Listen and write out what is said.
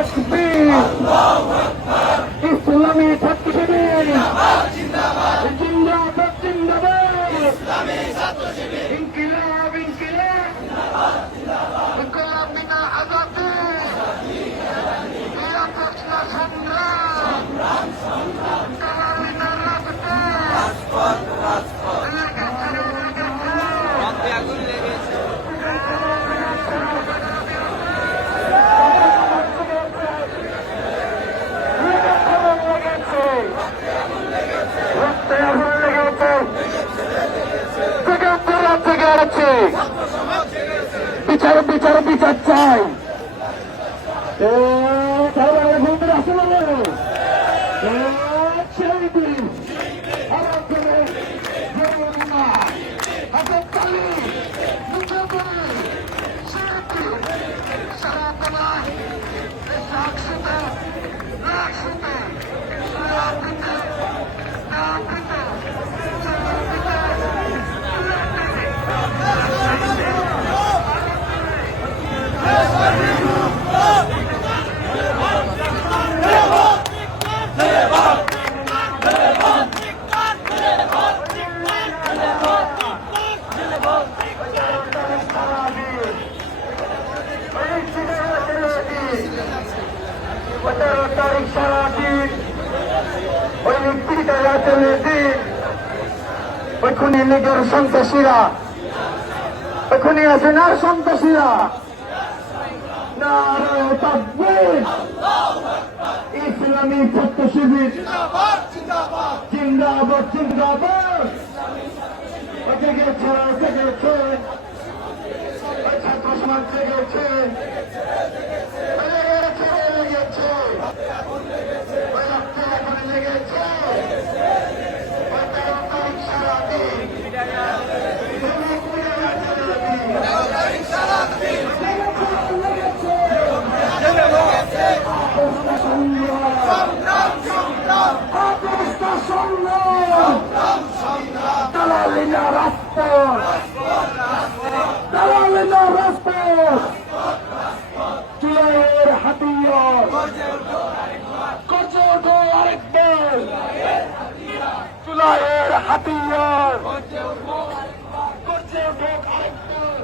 তাকবীর ইসলামী ছাত্র শিবির জিন্দাবাদ জিন্দাবাদ ইনকিলাব ইনকিলাব ইনকিলাব বিনা আজাদী নিরপেক্ষ সংগ্রাম কালামিনা রাজপথ বিচার বিচার বিচার চাই ওইখানে লীগের সন্ত্রাসীরা ওইখানে আছেন আর সন্ত্রাসীরা নারায়ে তাকবীর ইসলামী ছাত্র শিবির জিন্দাবাদ জিন্দাবাদ জেগেছে জেগেছে ছাত্র সমাজ জেগেছে দালালিনা রাজপথ দালালিনা রাজপথ জুলাইয়ের হাতিয়ার গর্জে ওঠো আরেকবার জুলাইয়ের হাতিয়ার গর্জে ওঠো আরেকবার